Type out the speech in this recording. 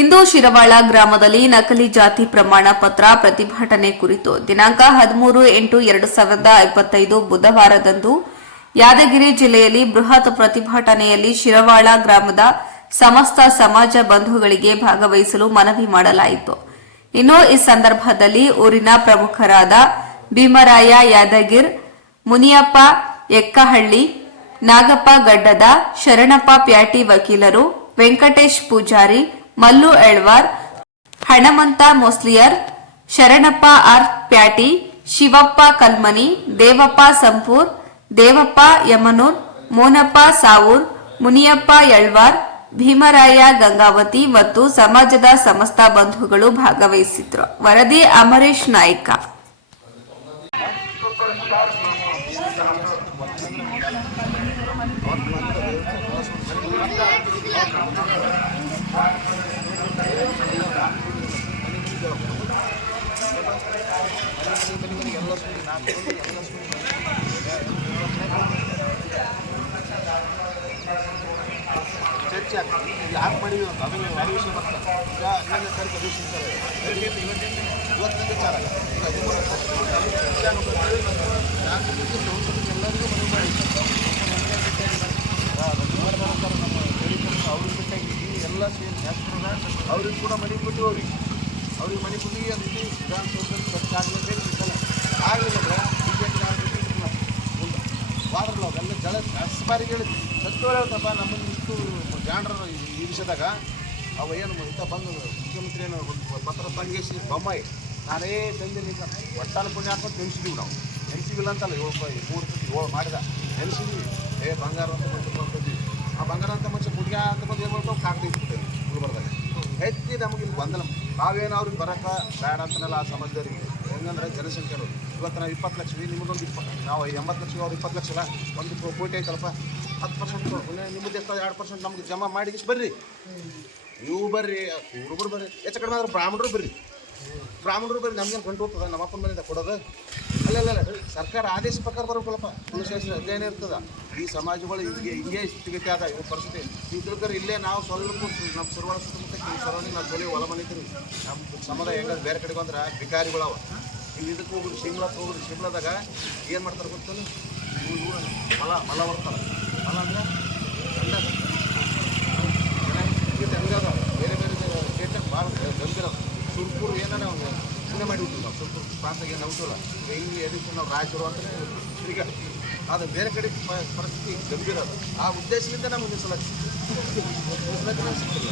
ಇಂದು ಶಿರವಾಳ ಗ್ರಾಮದಲ್ಲಿ ನಕಲಿ ಜಾತಿ ಪ್ರಮಾಣ ಪತ್ರ ಪ್ರತಿಭಟನೆ ಕುರಿತು ದಿನಾಂಕ ಹದಿಮೂರು ಎಂಟು ಎರಡು ಸಾವಿರದ ಇಪ್ಪತ್ತೈದು ಬುಧವಾರದಂದು ಯಾದಗಿರಿ ಜಿಲ್ಲೆಯಲ್ಲಿ ಬೃಹತ್ ಪ್ರತಿಭಟನೆಯಲ್ಲಿ ಶಿರವಾಳ ಗ್ರಾಮದ ಸಮಸ್ತ ಸಮಾಜ ಬಂಧುಗಳಿಗೆ ಭಾಗವಹಿಸಲು ಮನವಿ ಮಾಡಲಾಯಿತು. ಇನ್ನು ಈ ಸಂದರ್ಭದಲ್ಲಿ ಊರಿನ ಪ್ರಮುಖರಾದ ಭೀಮರಾಯ ಯಾದಗಿರ್, ಮುನಿಯಪ್ಪ ಎಕ್ಕಹಳ್ಳಿ, ನಾಗಪ್ಪ ಗಡ್ಡದ ಶರಣಪ್ಪ ಪ್ಯಾಟಿ ವಕೀಲರು, ವೆಂಕಟೇಶ್ ಪೂಜಾರಿ ಮಲ್ಲು ಎಳ್ವಾರ್, ಹಣಮಂತ ಮೊಸ್ಲಿಯರ್, ಶರಣಪ್ಪ ಆರ್ ಪ್ಯಾಟಿ, ಶಿವಪ್ಪ ಕಲ್ಮನಿ, ದೇವಪ್ಪ ಸಂಪೂರ್, ದೇವಪ್ಪ ಯಮನೂರ್, ಮೋನಪ್ಪ ಸಾವೂರ್, ಮುನಿಯಪ್ಪ ಎಳ್ವಾರ್, ಭೀಮರಾಯ ಗಂಗಾವತಿ ಮತ್ತು ಸಮಾಜದ ಸಮಸ್ತ ಬಂಧುಗಳು ಭಾಗವಹಿಸಿದ್ರು. ವರದಿ ಅಮರೇಶ್ ನಾಯ್ಕ. ಚರ್ಚೆ ಆಗ್ತದೆ ಇದು ಯಾಕೆ ಮಾಡಿದ್ವಿ ಅಂತ ಅದು ಅದು ವಿಷಯ ಬರ್ತದೆ ಈಗ ಇನ್ನೊಂದು ತಾರೀಕು ಅಧಿವೇಶಿಸ್ತಾರೆ ಇವತ್ತಿನ ವಿಚಾರ ಈಗ ಹದಿಮೂರು ಎಲ್ಲ ಸೇರಿ ಶಾಸಕರ ಅವ್ರಿಗೆ ಕೂಡ ಮನೆ ಕೊಟ್ಟು ಅವ್ರಿಗೆ ಅವ್ರಿಗೆ ಮನೆ ಕೊಟ್ಟು ಅದು ಇಲ್ಲಿ ವಿಧಾನಸೌಧದಲ್ಲಿ ಖರ್ಚು ಆಗಲಿಲ್ಲ ಸಲ ಆಗಲಿಲ್ಲ ಬಿ ಜೆ ಪಿ ಮುಂದೆ ವಾದ್ರಲ್ಲ ಅವೆಲ್ಲ ಜಳ ಜಾಸ್ತಿ ಬಾರಿ ಹೇಳಿದ್ವಿ ಸತ್ಯವಾದ ಹೇಳ್ತಪ್ಪ ನಮ್ಮಲ್ಲಿ ಇಷ್ಟು ಜಾಣರು ಈ ವಿಷಯದಾಗ ಅವ ಏನು ಇಂಥ ಬಂದು ಮುಖ್ಯಮಂತ್ರಿ ಏನು ಒಂದು ಪತ್ರ ತಂಗೇಸಿ ಬೊಮ್ಮಾಯಿ. ನಾನೇ ತಂದಿರಲಿಲ್ಲ ಒಟ್ಟಾನ ಪುಣ್ಯ ಹಾಕೊಂಡು ನಾವು. ನೆನೆಸಿವಿಲ್ಲ ಅಂತಲ್ಲ, ಏಳು ರೂಪಾಯಿ, ಮೂರು ಸತಿ ಏಳು ಮಾಡಿದ. ಎನ್ಸಿಬಿ ಏ, ಬಂಗಾರ ಅಂತ ಮಂಚ ಮಾಡ್ತೀವಿ ಆ ಬಂಗಾರ ಅಂತ ಮನುಷ್ಯ ಹುಡುಗ ಅಂತ ಬಂದು ಏನು ಮಾಡ್ತಾವೆ ಕಾಗದ ಇಟ್ಬಿಟ್ಟೇವೆ ಗುಲ್ಬರ್ದಾಗ ಹೆಚ್ಚಿ ನಮಗೆ ಇಲ್ಲಿ ಬಂದಲ ನಾವೇನು ಅವ್ರಿಗೆ ಬರೋಕೆ ಬೇಡ ಅಂತನಲ್ಲ ಆ ಸಮಾಜದವ್ರಿಗೆ. ಹೆಂಗಂದ್ರೆ ಜನಸಂಖ್ಯೆರು ಇವತ್ತು ನಾವು ಇಪ್ಪತ್ತು ಲಕ್ಷ ನಿಮ್ಮದೊಂದು ಇಪ್ಪತ್ತು ನಾವು ಎಂಬತ್ತು ಲಕ್ಷ, ಅವ್ರು ಇಪ್ಪತ್ತು ಲಕ್ಷ ಅಲ್ಲ. ಒಂದು ಕೋಟಿ ಐತಲ್ಲಪ್ಪ ಹತ್ತು ಪರ್ಸೆಂಟ್ ನಿಮ್ಮದು ಎಷ್ಟು ಎರಡು ಪರ್ಸೆಂಟ್ ನಮ್ಗೆ ಜಮಾ ಮಾಡಿ ಬರ್ರಿ. ನೀವು ಬರ್ರಿ. ಹುಡುಗರು ಬರ್ರಿ. ಹೆಚ್ಚು ಕಡಿಮೆ ಆದ್ರೆ ಬ್ರಾಹ್ಮಣರು ಬರ್ರಿ. ಬ್ರಾಹ್ಮಣರು ಬರೀ ನಮ್ಗೇನು ಗಂಟು ಹೋಗ್ತದ ನಮ್ಮಪ್ಪನ ಮನೆಯಿಂದ ಕೊಡೋದು? ಅಲ್ಲ ಅಲ್ಲ ಸರ್ಕಾರ ಆದೇಶ ಪ್ರಕಾರ ಬರ್ಬೇಕಲ್ಲಪ್ಪ. ಕುಲಶಾಸ್ತ್ರ ಅಧ್ಯಯನ ಇರ್ತದೆ. ಈ ಸಮಾಜಗಳು ಹಿಂಗೆ ಹಿಂಗೆ ಸ್ಥಿತಿಗತಿ ಆದ ಇವ್ರ ಪರಿಸ್ಥಿತಿ. ತಿಳ್ಕರೆ ಇಲ್ಲೇ ನಾವು ಸ್ವಲ್ಪ ನಮ್ಮ ಸುರವಾಳ ಸುತ್ತಮುತ್ತ ಈ ಸರೌಂಡಿಂಗ್ ನಾವು ಚೊಲಿ ಹೊಲ ಮನಿತೀವಿ ನಮ್ಮ ಸಮುದಾಯ ಹೆಂಗ ಬೇರೆ ಕಡೆಗೆ ಬಂದ್ರೆ ಬಿಕಾರಿಗಳವ ನೀವು ಇದಕ್ಕೆ ಹೋಗ್ರಿ ಶಿಮ್ಲಾಕ್ಕೆ ಹೋಗ್ರಿ ಶಿಮ್ಲಾದಾಗ ಏನು ಮಾಡ್ತಾರೆ ಗೊತ್ತಲ್ಲ ಇವ್ರು ಹೊಲ ಮಲ ಬರ್ತಾರೆ ಮಲ ಅಂದ್ರೆ? ಅನುಕೂಲ ಹೆಂಗೆ ಎದಕ್ಕೆ ನಾವು ರಾಯಚೂರು ಅಂತ ತಿರುಗಾಡಿ ಆದರೆ ಬೇರೆ ಕಡೆ ಪರಿಸ್ಥಿತಿ ಗಂಭೀರ ಅದು. ಆ ಉದ್ದೇಶದಿಂದ ನಮಗೆ ಮೀಸಲಾಗ್ತದೆ ಮೀಸಲಾಗಿ ಸಿಕ್ಕಿಲ್ಲ.